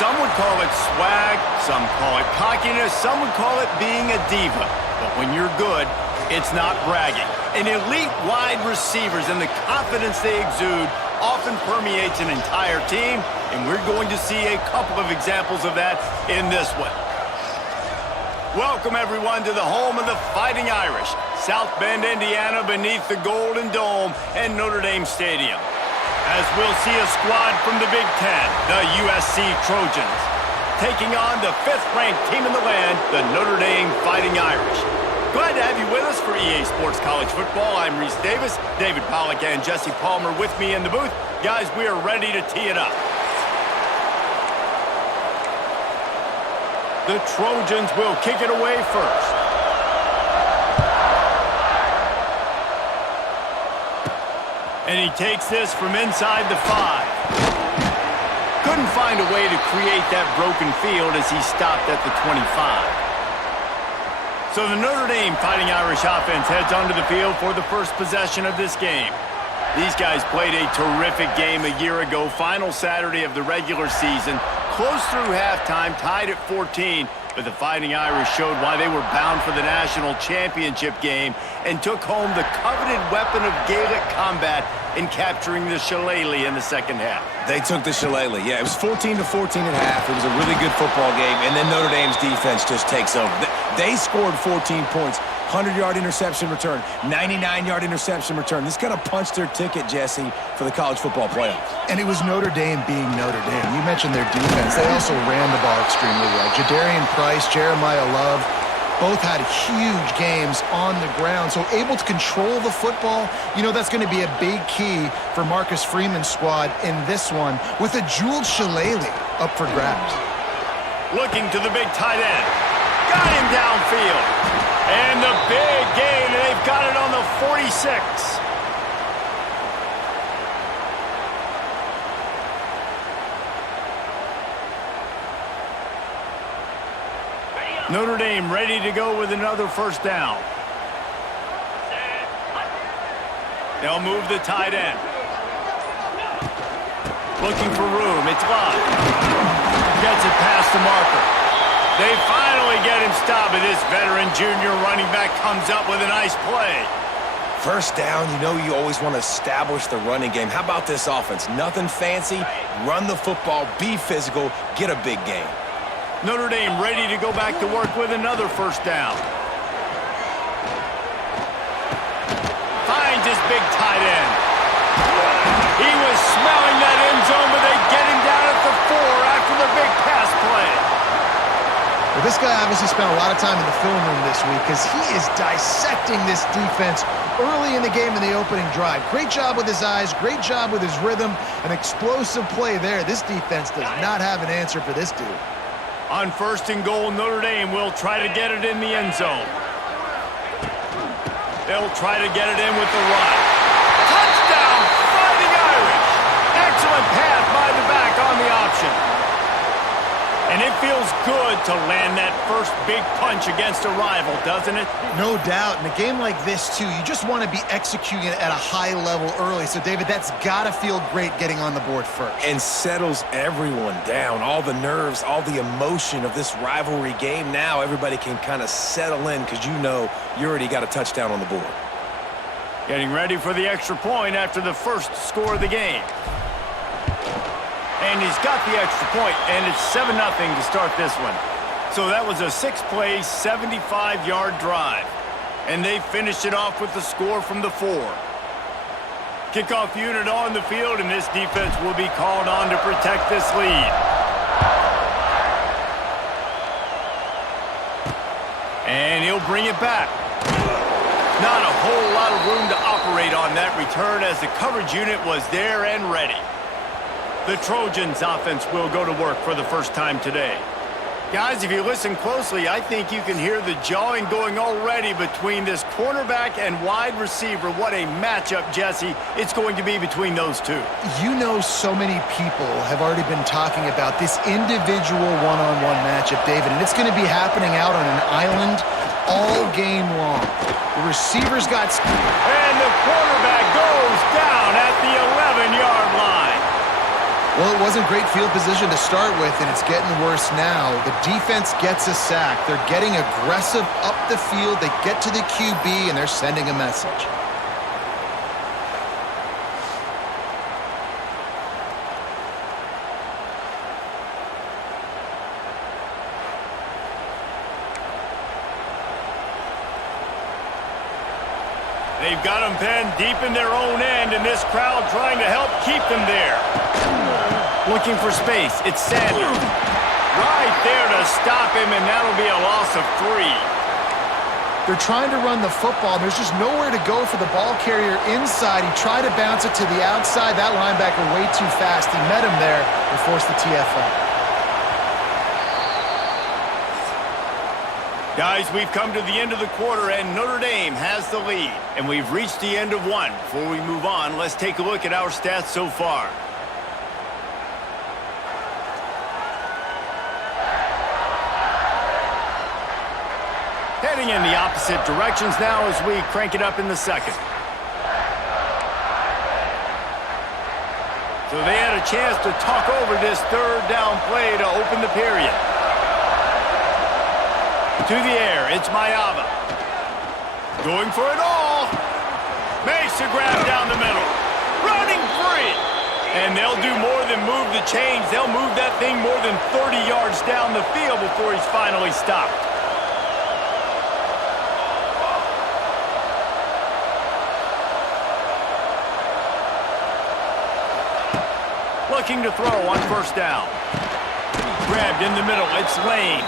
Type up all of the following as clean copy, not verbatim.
Some would call it swag, some call it cockiness, some would call it being a diva. But when you're good, it's not bragging. And elite wide receivers and the confidence they exude often permeates an entire team, and we're going to see a couple of examples of that in this one. Welcome, everyone, to the home of the Fighting Irish, South Bend, Indiana, beneath the Golden Dome and Notre Dame Stadium. As we'll see a squad from the Big Ten, the USC Trojans, taking on the 5th-ranked team in the land, the Notre Dame Fighting Irish. Glad to have you with us for EA Sports College Football. I'm Reese Davis, David Pollack and Jesse Palmer with me in the booth. Guys, we are ready to tee it up. The Trojans will kick it away first. And he takes this from inside the 5. Couldn't find a way to create that broken field as he stopped at the 25. So the Notre Dame Fighting Irish offense heads onto the field for the first possession of this game. These guys played a terrific game a year ago, final Saturday of the regular season. Close through halftime, tied at 14, but the Fighting Irish showed why they were bound for the national championship game and took home the coveted weapon of Gaelic combat in capturing the shillelagh in the second half. They took the shillelagh. Yeah, it was 14-14 at half. It was a really good football game, and then Notre Dame's defense just takes over. They scored 14 points, 100-yard interception return, 99-yard interception return. This kind of punched their ticket, Jesse, for the college football playoffs. And it was Notre Dame being Notre Dame. You mentioned their defense. They also ran the ball extremely well. Jadarian Price, Jeremiah Love, both had huge games on the ground. So able to control the football, you know, that's going to be a big key for Marcus Freeman's squad in this one with a jeweled shillelagh up for grabs. Looking to the big tight end. Got him downfield. And the big gain, and they've got it on the 46. Notre Dame ready to go with another first down. They'll move the tight end. Looking for room. It's Love. Gets it past the marker. They finally get him stopped, and this veteran junior running back comes up with a nice play. First down, you know you always want to establish the running game. How about this offense? Nothing fancy. Run the football, be physical, get a big gain. Notre Dame ready to go back to work with another first down. Finds his big tight end. He was smelling that end zone, but they get him down at the 4 after the big pass play. Well, this guy obviously spent a lot of time in the film room this week because he is dissecting this defense early in the game in the opening drive. Great job with his eyes, great job with his rhythm, an explosive play there. This defense does not have an answer for this dude. On 1st and goal, Notre Dame will try to get it in the end zone. They'll try to get it in with the run. Touchdown, Fighting Irish! Excellent pass by the back on the option. And it feels good to land that first big punch against a rival, doesn't it? No doubt. In a game like this, too, you just want to be executing it at a high level early. So, David, that's got to feel great getting on the board first. And settles everyone down. All the nerves, all the emotion of this rivalry game. Now everybody can kind of settle in because you know you already got a touchdown on the board. Getting ready for the extra point after the first score of the game. And he's got the extra point, and it's 7-0 to start this one. So that was a 6-play, 75-yard drive. And they finished it off with the score from the 4. Kickoff unit on the field, and this defense will be called on to protect this lead. And he'll bring it back. Not a whole lot of room to operate on that return as the coverage unit was there and ready. The Trojans offense will go to work for the first time today. Guys, if you listen closely, I think you can hear the jawing going already between this cornerback and wide receiver. What a matchup, Jesse, it's going to be between those two. You know, so many people have already been talking about this individual one-on-one matchup, David, and it's going to be happening out on an island all game long. The receivers got... And the quarterback goes down at the 11-yard line. Well, it wasn't great field position to start with, and it's getting worse now. The defense gets a sack. They're getting aggressive up the field. They get to the QB, and they're sending a message. They've got them pinned deep in their own end, and this crowd trying to help keep them there. Looking for space. It's Sanders. Right there to stop him, and that'll be a loss of 3. They're trying to run the football. There's just nowhere to go for the ball carrier inside. He tried to bounce it to the outside. That linebacker way too fast. He met him there and forced the TFL. Guys, we've come to the end of the quarter, and Notre Dame has the lead. And we've reached the end of one. Before we move on, let's take a look at our stats so far. Heading in the opposite directions now as we crank it up in the second. So they had a chance to talk over this third down play to open the period. To the air, it's Mayava. Going for it all. Makes a grab down the middle. Running free. And they'll do more than move the chains. They'll move that thing more than 30 yards down the field before he's finally stopped. Looking to throw on first down. Grabbed in the middle, it's Lane.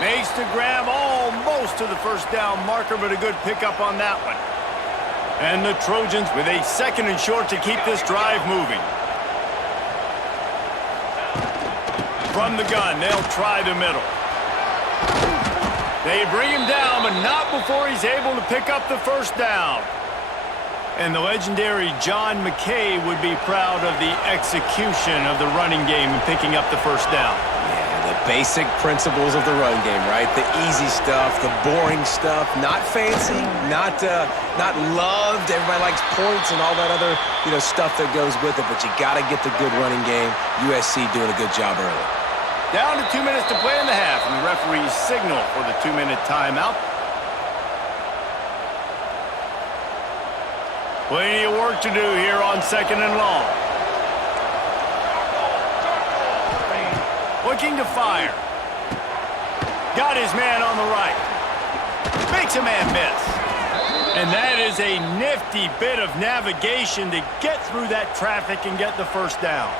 Makes the grab almost to the first down marker, but a good pickup on that one. And the Trojans with a 2nd and short to keep this drive moving. From the gun, they'll try the middle. They bring him down, but not before he's able to pick up the first down. And the legendary John McKay would be proud of the execution of the running game and picking up the first down. Basic principles of the run game, right? The easy stuff, the boring stuff, not fancy, not loved. Everybody likes points and all that other, stuff that goes with it, but you got to get the good running game. USC doing a good job early. Down to 2 minutes to play in the half, and the referees signal for the 2-minute timeout. Plenty of work to do here on 2nd and long. Looking to fire. Got his man on the right. Makes a man miss. And that is a nifty bit of navigation to get through that traffic and get the first down.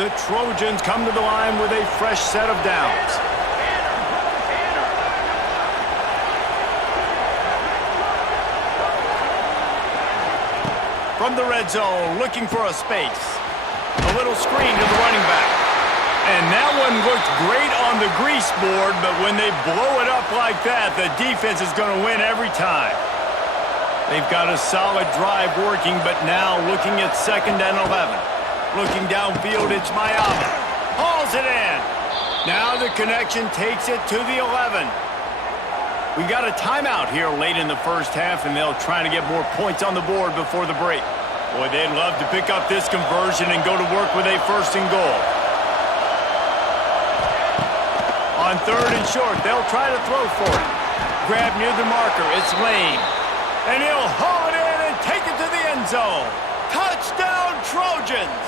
The Trojans come to the line with a fresh set of downs. From the red zone, looking for a space. A little screen to the running back. And that one looked great on the grease board, but when they blow it up like that, the defense is going to win every time. They've got a solid drive working, but now looking at 2nd and 11. Looking downfield, it's Mayava. Hauls it in. Now the connection takes it to the 11. We got a timeout here late in the first half, and they'll try to get more points on the board before the break. Boy, they'd love to pick up this conversion and go to work with a 1st and goal. On 3rd and short, they'll try to throw for it. Grab near the marker, it's Lane. And he'll haul it in and take it to the end zone. Touchdown, Trojans!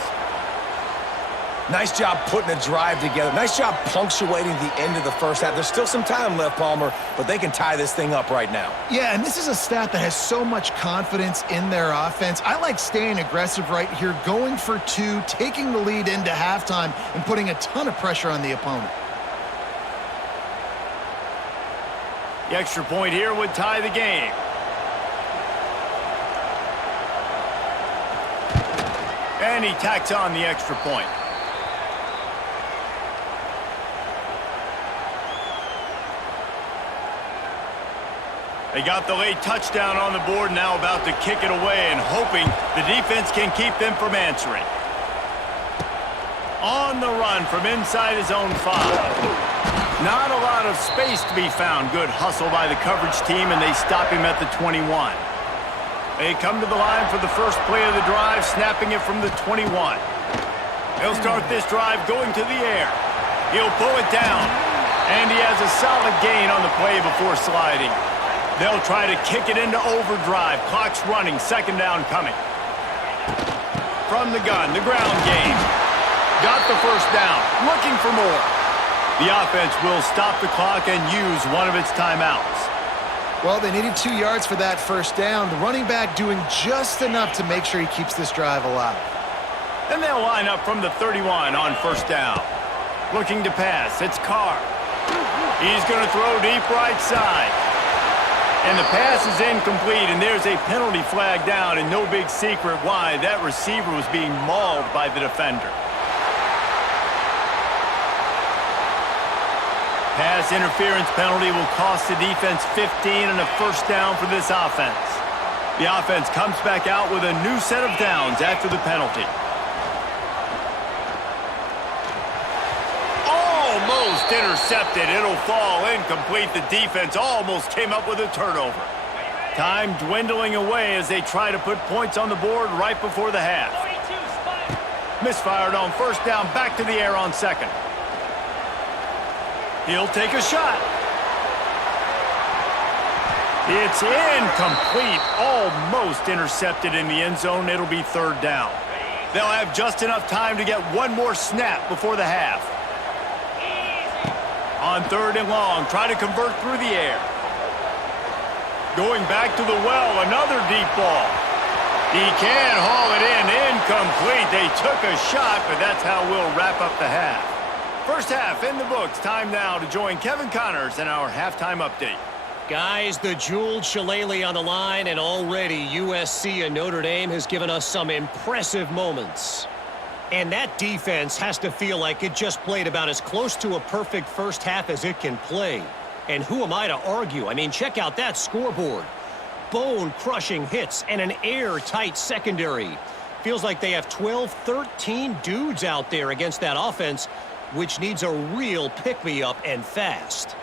Nice job putting a drive together. Nice job punctuating the end of the first half. There's still some time left, Palmer, but they can tie this thing up right now. Yeah, and this is a stat that has so much confidence in their offense. I like staying aggressive right here, going for 2, taking the lead into halftime, and putting a ton of pressure on the opponent. The extra point here would tie the game. And he tacks on the extra point. They got the late touchdown on the board, now about to kick it away and hoping the defense can keep them from answering. On the run from inside his own 5. Not a lot of space to be found. Good hustle by the coverage team, and they stop him at the 21. They come to the line for the first play of the drive, snapping it from the 21. He'll start this drive going to the air. He'll pull it down. And he has a solid gain on the play before sliding. They'll try to kick it into overdrive. Clock's running. Second down coming. From the gun, the ground game. Got the first down. Looking for more. The offense will stop the clock and use one of its timeouts. Well, they needed 2 yards for that first down. The running back doing just enough to make sure he keeps this drive alive. And they'll line up from the 31 on first down. Looking to pass. It's Carr. He's going to throw deep right side. And the pass is incomplete, and there's a penalty flag down, and no big secret why. That receiver was being mauled by the defender. Pass interference penalty will cost the defense 15 and a first down for this offense. The offense comes back out with a new set of downs after the penalty. Almost intercepted. It'll fall incomplete. The defense almost came up with a turnover. Time dwindling away as they try to put points on the board right before the half. Misfired on first down, back to the air on second. He'll take a shot. It's incomplete. Almost intercepted in the end zone. It'll be third down. They'll have just enough time to get one more snap before the half. On third and long, try to convert through the air. Going back to the well, another deep ball. He can haul it in, incomplete. They took a shot, but that's how we'll wrap up the half. First half in the books. Time now to join Kevin Connors in our halftime update. Guys, the jeweled shillelagh on the line, and already USC and Notre Dame has given us some impressive moments. And that defense has to feel like it just played about as close to a perfect first half as it can play. And who am I to argue? I mean, check out that scoreboard. Bone-crushing hits and an airtight secondary. Feels like they have 12, 13 dudes out there against that offense, which needs a real pick-me-up and fast.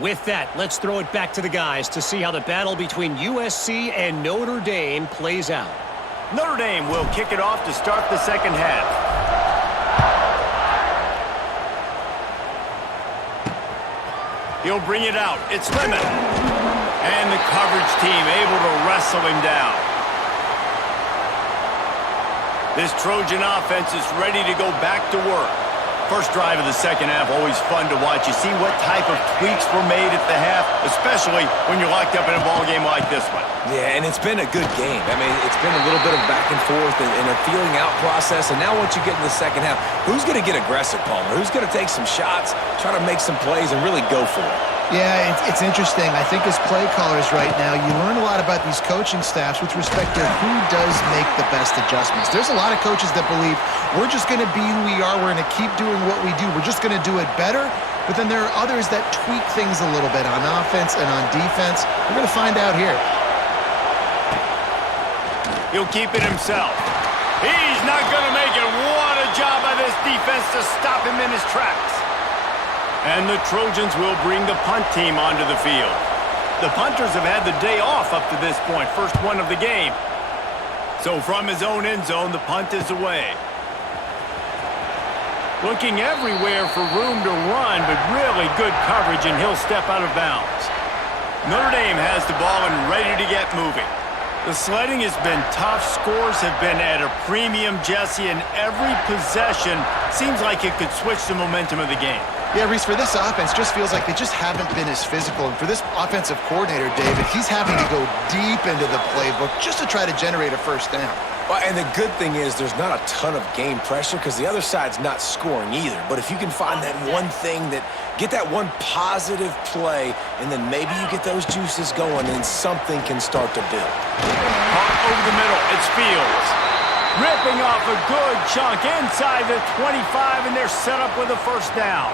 With that, let's throw it back to the guys to see how the battle between USC and Notre Dame plays out. Notre Dame will kick it off to start the second half. He'll bring it out. It's Lemon. And the coverage team able to wrestle him down. This Trojan offense is ready to go back to work. First drive of the second half, always fun to watch. You see what type of tweaks were made at the half, especially when you're locked up in a ball game like this one. Yeah, and it's been a good game. I mean, it's been a little bit of back and forth and a feeling out process. And now once you get in the second half, who's going to get aggressive, Palmer? Who's going to take some shots, try to make some plays, and really go for it? Yeah, it's interesting. I think as play callers right now, you learn a lot about these coaching staffs with respect to who does make the best adjustments. There's a lot of coaches that believe we're just going to be who we are. We're going to keep doing what we do. We're just going to do it better. But then there are others that tweak things a little bit on offense and on defense. We're going to find out here. He'll keep it himself. He's not going to make it. What a job by this defense to stop him in his tracks. And the Trojans will bring the punt team onto the field. The punters have had the day off up to this point, first one of the game. So from his own end zone, the punt is away. Looking everywhere for room to run, but really good coverage, and he'll step out of bounds. Notre Dame has the ball and ready to get moving. The sledding has been tough. Scores have been at a premium, Jesse, and every possession seems like it could switch the momentum of the game. Yeah, Reese, for this offense, just feels like they just haven't been as physical. And for this offensive coordinator, David, he's having to go deep into the playbook just to try to generate a first down. Well, and the good thing is there's not a ton of game pressure because the other side's not scoring either. But if you can find that one thing get that one positive play, and then maybe you get those juices going, and something can start to build. Over the middle, it's Fields. Ripping off a good chunk inside the 25, and they're set up with a first down.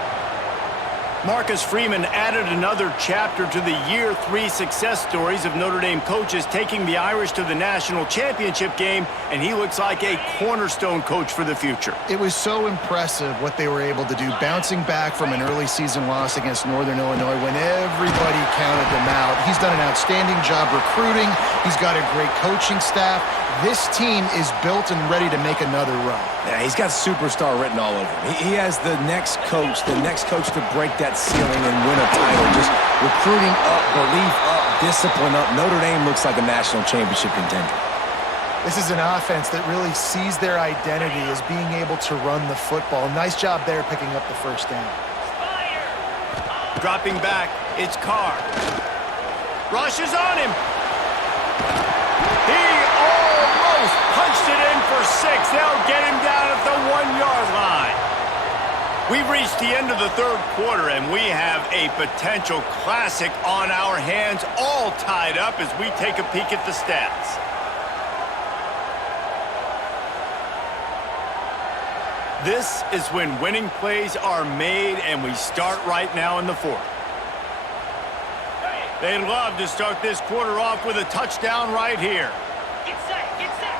Marcus Freeman added another chapter to the year 3 success stories of Notre Dame coaches, taking the Irish to the national championship game, and he looks like a cornerstone coach for the future. It was so impressive what they were able to do, bouncing back from an early season loss against Northern Illinois when everybody counted them out. He's done an outstanding job recruiting. He's got a great coaching staff. This team is built and ready to make another run. Yeah, he's got superstar written all over him. He has the next coach to break that ceiling and win a title. Just recruiting up, belief up, discipline up. Notre Dame looks like a national championship contender. This is an offense that really sees their identity as being able to run the football. Nice job there picking up the first down. Dropping back, it's Carr. Rushes on him. He almost punched it in for 6. They'll get him down at the 1-yard line. We've reached the end of the third quarter, and we have a potential classic on our hands, all tied up as we take a peek at the stats. This is when winning plays are made, and we start right now in the fourth. They'd love to start this quarter off with a touchdown right here. Get set, get set.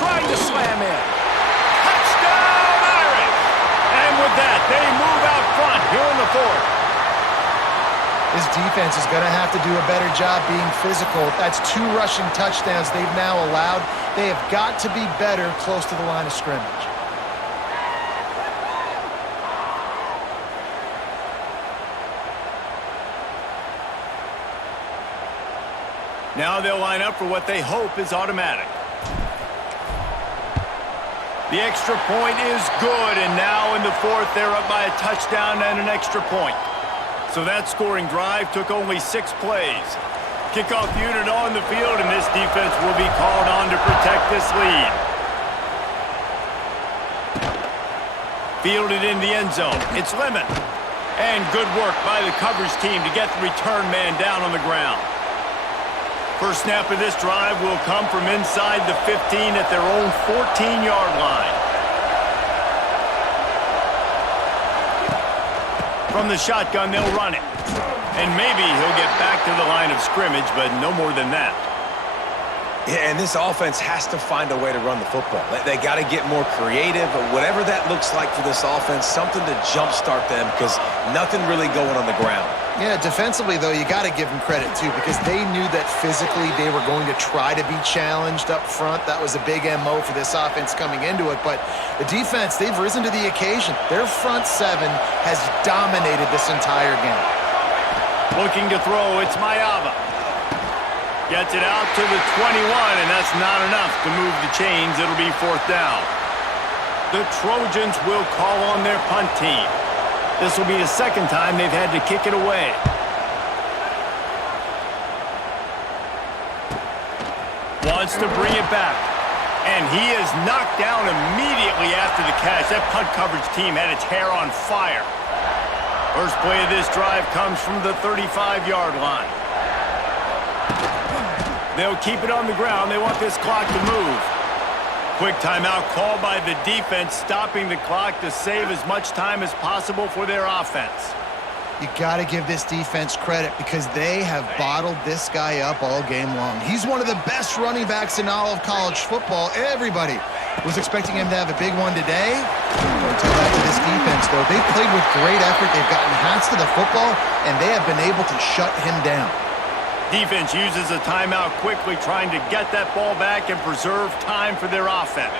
Trying to slam in. Touchdown, Irish! And with that, they move out front here in the fourth. This defense is going to have to do a better job being physical. That's 2 rushing touchdowns they've now allowed. They have got to be better close to the line of scrimmage. Now they'll line up for what they hope is automatic. The extra point is good, and now in the fourth, they're up by a touchdown and an extra point. So that scoring drive took only 6 plays. Kickoff unit on the field, and this defense will be called on to protect this lead. Fielded in the end zone. It's Lemon. And good work by the coverage team to get the return man down on the ground. First snap of this drive will come from inside the 15 at their own 14-yard line. From the shotgun, they'll run it. And maybe he'll get back to the line of scrimmage, but no more than that. Yeah, and this offense has to find a way to run the football. They got to get more creative, but whatever that looks like for this offense, something to jumpstart them because nothing really going on the ground. Yeah, defensively, though, you got to give them credit, too, because they knew that physically they were going to try to be challenged up front. That was a big MO for this offense coming into it. But the defense, they've risen to the occasion. Their front 7 has dominated this entire game. Looking to throw, it's Mayava. Gets it out to the 21, and that's not enough to move the chains. It'll be 4th down. The Trojans will call on their punt team. This will be the second time they've had to kick it away. Wants to bring it back. And he is knocked down immediately after the catch. That punt coverage team had its hair on fire. First play of this drive comes from the 35-yard line. They'll keep it on the ground. They want this clock to move. Quick timeout called by the defense, stopping the clock to save as much time as possible for their offense. You got to give this defense credit because they have bottled this guy up all game long. He's one of the best running backs in all of college football. Everybody was expecting him to have a big one today. Don't tell that to this defense, though. They played with great effort. They've gotten hands to the football, and they have been able to shut him down. Defense uses a timeout quickly, trying to get that ball back and preserve time for their offense.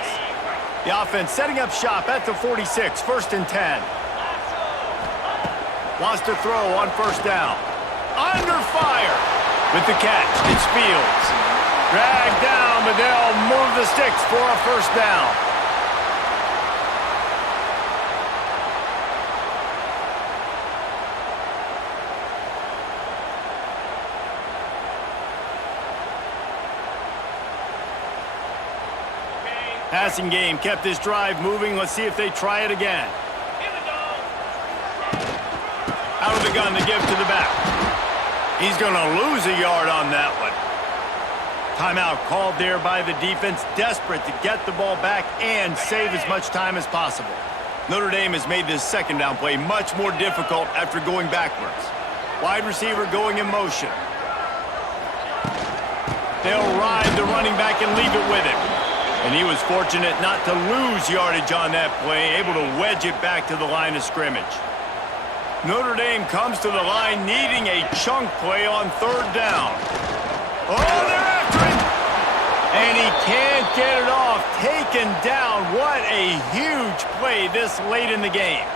The offense setting up shop at the 46, 1st and 10. Wants to throw on 1st down. Under fire. With the catch, it's Fields. Dragged down, but they'll move the sticks for a 1st down. Passing game kept this drive moving. Let's see if they try it again. Out of the gun, they give to the back. He's going to lose a yard on that one. Timeout called there by the defense, desperate to get the ball back and save as much time as possible. Notre Dame has made this second down play much more difficult after going backwards. Wide receiver going in motion. They'll ride the running back and leave it with him. And he was fortunate not to lose yardage on that play, able to wedge it back to the line of scrimmage. Notre Dame comes to the line needing a chunk play on third down. Oh, they're after him! And he can't get it off. Taken down. What a huge play this late in the game.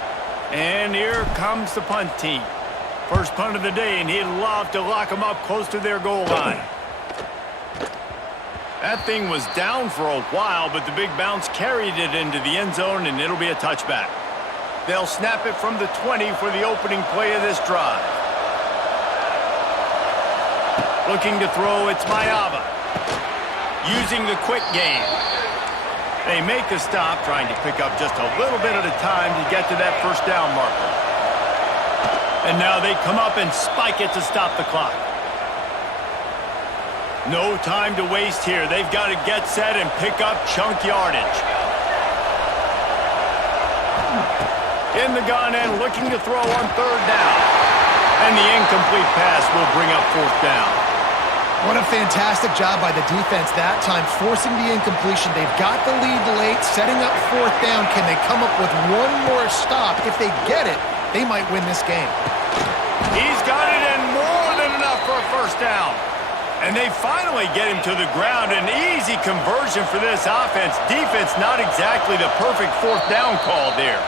And here comes the punt team. First punt of the day, and he'd love to lock them up close to their goal line. That thing was down for a while, but the big bounce carried it into the end zone, and it'll be a touchback. They'll snap it from the 20 for the opening play of this drive. Looking to throw, it's Mayava. Using the quick game. They make a stop, trying to pick up just a little bit at a time to get to that first down marker. And now they come up and spike it to stop the clock. No time to waste here. They've got to get set and pick up chunk yardage. In the gun and looking to throw on third down. And the incomplete pass will bring up fourth down. What a fantastic job by the defense that time, forcing the incompletion. They've got the lead late, setting up fourth down. Can they come up with one more stop? If they get it, they might win this game. He's got it and more than enough for a first down. And they finally get him to the ground. An easy conversion for this offense. Defense not exactly the perfect fourth down call there.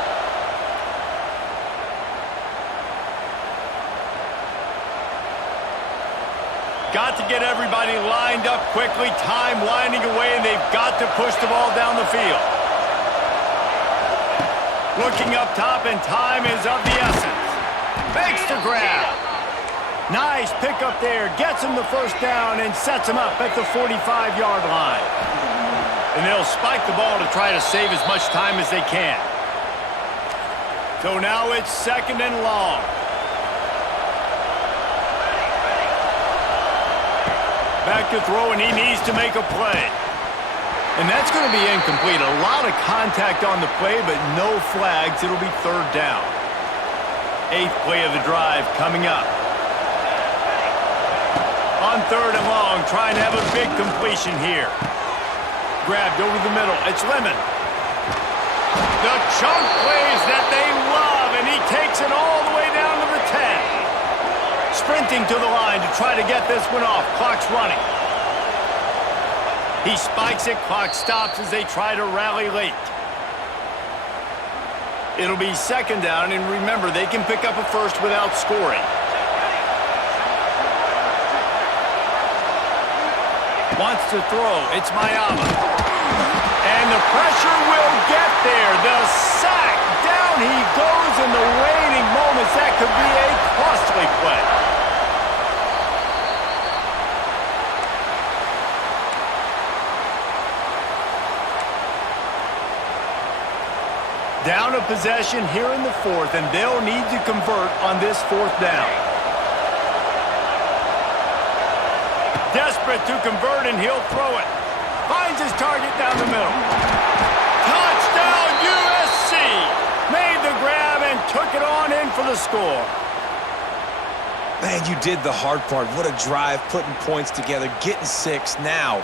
Got to get everybody lined up quickly. Time winding away, and they've got to push the ball down the field. Looking up top, and time is of the essence. Makes the grab. Nice pickup there. Gets him the first down and sets him up at the 45-yard line. And they'll spike the ball to try to save as much time as they can. So now it's second and long. Back to throw, and he needs to make a play. And that's going to be incomplete. A lot of contact on the play, but no flags. It'll be third down. Eighth play of the drive coming up. On third and long, trying to have a big completion here. Grabbed over the middle. It's Lemon. The chunk plays that they love, and he takes it all the way down to the 10. Sprinting to the line to try to get this one off. Clock's running. He spikes it. Clock stops as they try to rally late. It'll be second down, and remember, they can pick up a first without scoring. Wants to throw. It's Mayama. And the pressure will get there. The sack. Down he goes in the waning moments. That could be a costly play. Down a possession here in the fourth, and they'll need to convert on this fourth down. Desperate to convert, and he'll throw it. Finds his target down the middle. Touchdown, USC! Made the grab and took it on in for the score. Man, you did the hard part. What a drive, putting points together, getting six. Now,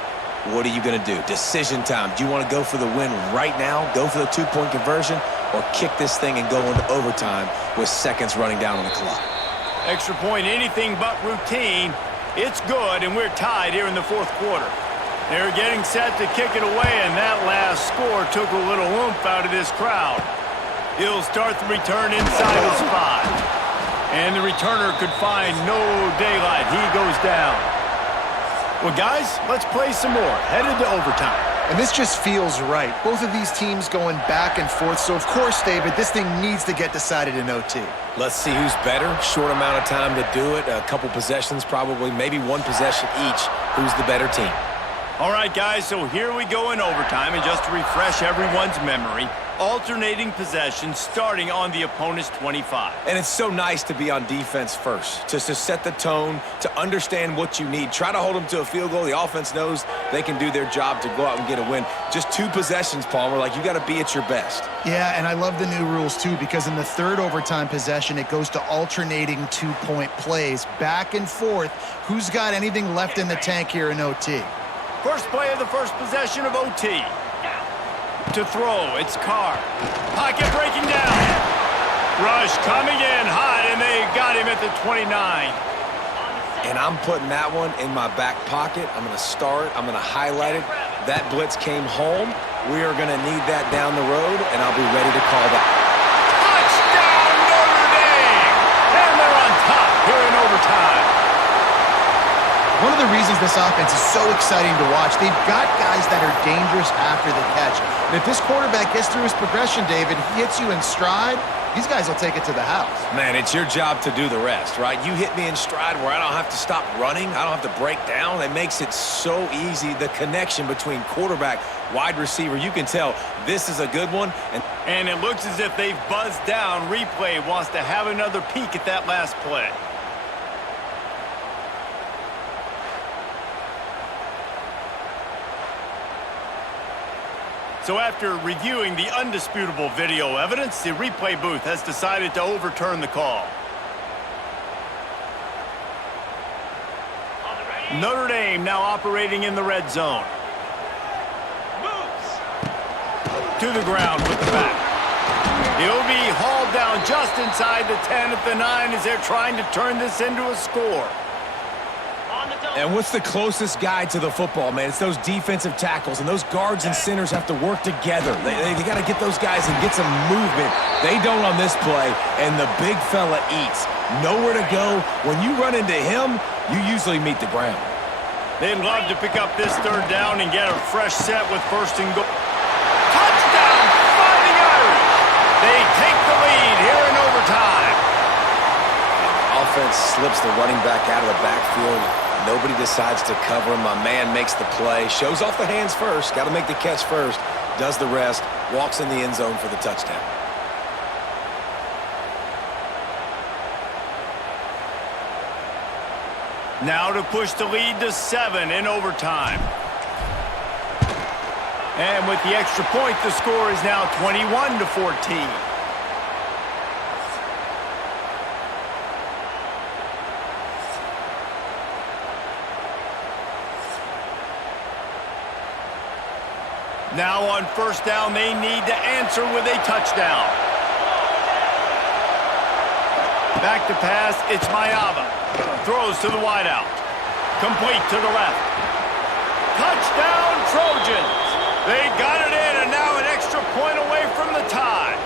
what are you going to do? Decision time. Do you want to go for the win right now, go for the two-point conversion, or kick this thing and go into overtime with seconds running down on the clock? Extra point, anything but routine. It's good, and we're tied here in the fourth quarter. They're getting set to kick it away, and that last score took a little oomph out of this crowd. He'll start the return inside his 5. And the returner could find no daylight. He goes down. Well, guys, let's play some more. Headed to overtime. And this just feels right. Both of these teams going back and forth. So, of course, David, this thing needs to get decided in OT. Let's see who's better. Short amount of time to do it. A couple possessions, probably, maybe one possession each. Who's the better team? All right, guys, so here we go in overtime. And just to refresh everyone's memory, alternating possessions starting on the opponent's 25. And it's so nice to be on defense first, just to set the tone, to understand what you need. Try to hold them to a field goal. The offense knows they can do their job to go out and get a win. Just 2 possessions, Palmer. Like, you got to be at your best. Yeah, and I love the new rules, too, because in the third overtime possession, it goes to alternating 2-point plays, back and forth. Who's got anything left in the tank here in OT? First play of the first possession of OT. To throw, it's Carr. Pocket breaking down. Rush coming in hot, and they got him at the 29. And I'm putting that one in my back pocket. I'm going to start. I'm going to highlight it. That blitz came home. We are going to need that down the road, and I'll be ready to call that. Touchdown, Notre Dame! And they're on top here in overtime. One of the reasons this offense is so exciting to watch, they've got guys that are dangerous after the catch. And if this quarterback gets through his progression, David, he hits you in stride, these guys will take it to the house. Man, it's your job to do the rest, right? You hit me in stride where I don't have to stop running. I don't have to break down. It makes it so easy. The connection between quarterback, wide receiver, you can tell this is a good one. And it looks as if they've buzzed down. Replay wants to have another peek at that last play. So after reviewing the undisputable video evidence, the replay booth has decided to overturn the call. Notre Dame now operating in the red zone. Moves. To the ground with the back. He'll be hauled down just inside the 10 at the 9 as they're trying to turn this into a score. And what's the closest guy to the football, man? It's those defensive tackles, and those guards and centers have to work together. They got to get those guys and get some movement. They don't on this play, and the big fella eats. Nowhere to go. When you run into him, you usually meet the ground. They'd love to pick up this third down and get a fresh set with first and goal. Touchdown, Fighting Irish! They take the lead here in overtime. Offense slips the running back out of the backfield. Nobody decides to cover him. My man makes the play. Shows off the hands first. Got to make the catch first. Does the rest. Walks in the end zone for the touchdown. Now to push the lead to 7 in overtime. And with the extra point, the score is now 21-14. Now on first down, they need to answer with a touchdown. Back to pass, it's Mayava. Throws to the wideout. Complete to the left. Touchdown, Trojans. They got it in, and now an extra point away from the tie.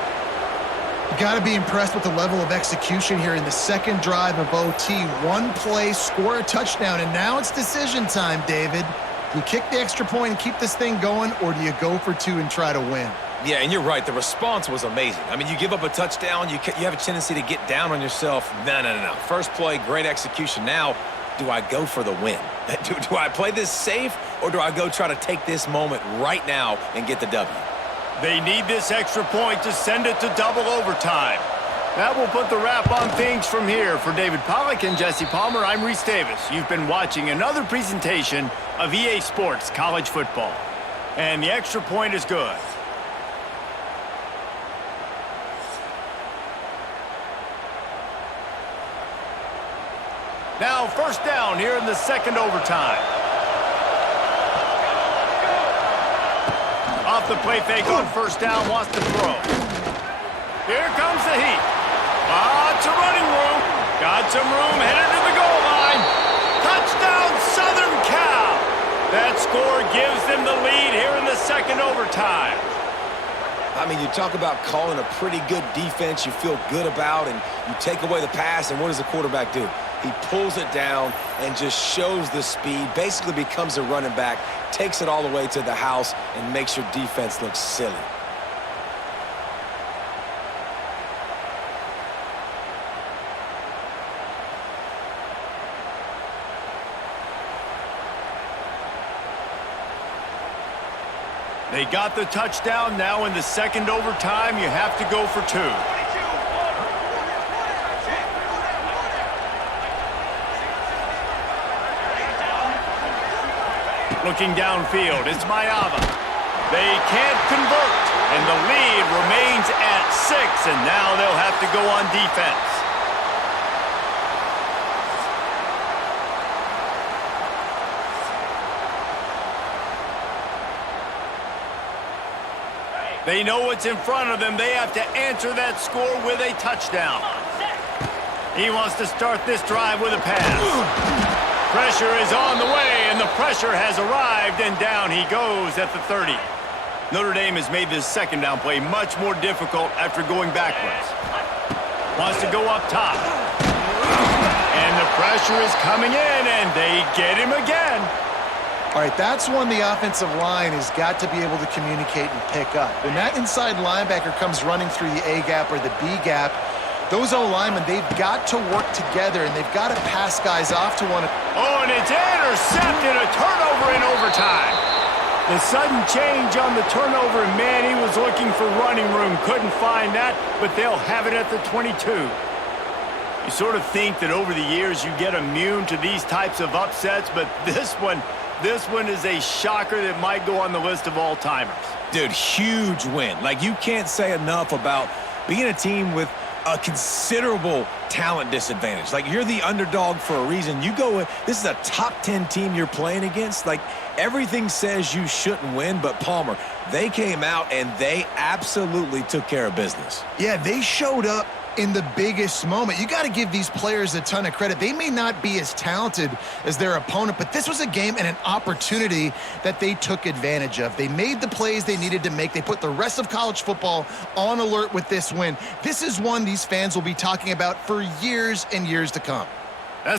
You got to be impressed with the level of execution here in the second drive of OT. One play, score a touchdown, and now it's decision time, David. Do you kick the extra point and keep this thing going, or do you go for 2 and try to win? Yeah, and you're right. The response was amazing. I mean, you give up a touchdown, you have a tendency to get down on yourself. No. First play, great execution. Now, do I go for the win? Do I play this safe, or do I go try to take this moment right now and get the W? They need this extra point to send it to double overtime. That will put the wrap on things from here. For David Pollack and Jesse Palmer, I'm Reese Davis. You've been watching another presentation of EA Sports College Football. And the extra point is good. Now first down here in the second overtime. Off the play fake on first down, wants to throw. Here comes the heat. Lots of running room. Got some room, headed to the goal line. Touchdown, Southern Cal. That score gives them the lead here in the second overtime. I mean, you talk about calling a pretty good defense you feel good about, and you take away the pass, and what does the quarterback do? He pulls it down and just shows the speed, basically becomes a running back, takes it all the way to the house, and makes your defense look silly. They got the touchdown. Now in the second overtime, you have to go for 2. Looking downfield, it's Mayava. They can't convert, and the lead remains at 6, and now they'll have to go on defense. They know what's in front of them. They have to answer that score with a touchdown. He wants to start this drive with a pass. Pressure is on the way, and the pressure has arrived, and down he goes at the 30. Notre Dame has made this second down play much more difficult after going backwards. Wants to go up top. And the pressure is coming in, and they get him again. All right, that's one the offensive line has got to be able to communicate and pick up. When that inside linebacker comes running through the A gap or the B gap, those O-linemen, they've got to work together, and they've got to pass guys off to one. Oh, and it's intercepted, a turnover in overtime. The sudden change on the turnover, and man, he was looking for running room. Couldn't find that, but they'll have it at the 22. You sort of think that over the years you get immune to these types of upsets, but this one is a shocker that might go on the list of all-timers. Dude, huge win. Like, you can't say enough about being a team with a considerable talent disadvantage. Like, you're the underdog for a reason. You go, this is a top 10 team you're playing against. Like, everything says you shouldn't win, but Palmer, they came out and they absolutely took care of business. Yeah, they showed up in the biggest moment. You got to give these players a ton of credit. They may not be as talented as their opponent, but this was a game and an opportunity that they took advantage of. They made the plays they needed to make. They put the rest of college football on alert with this win. This is one these fans will be talking about for years and years to come.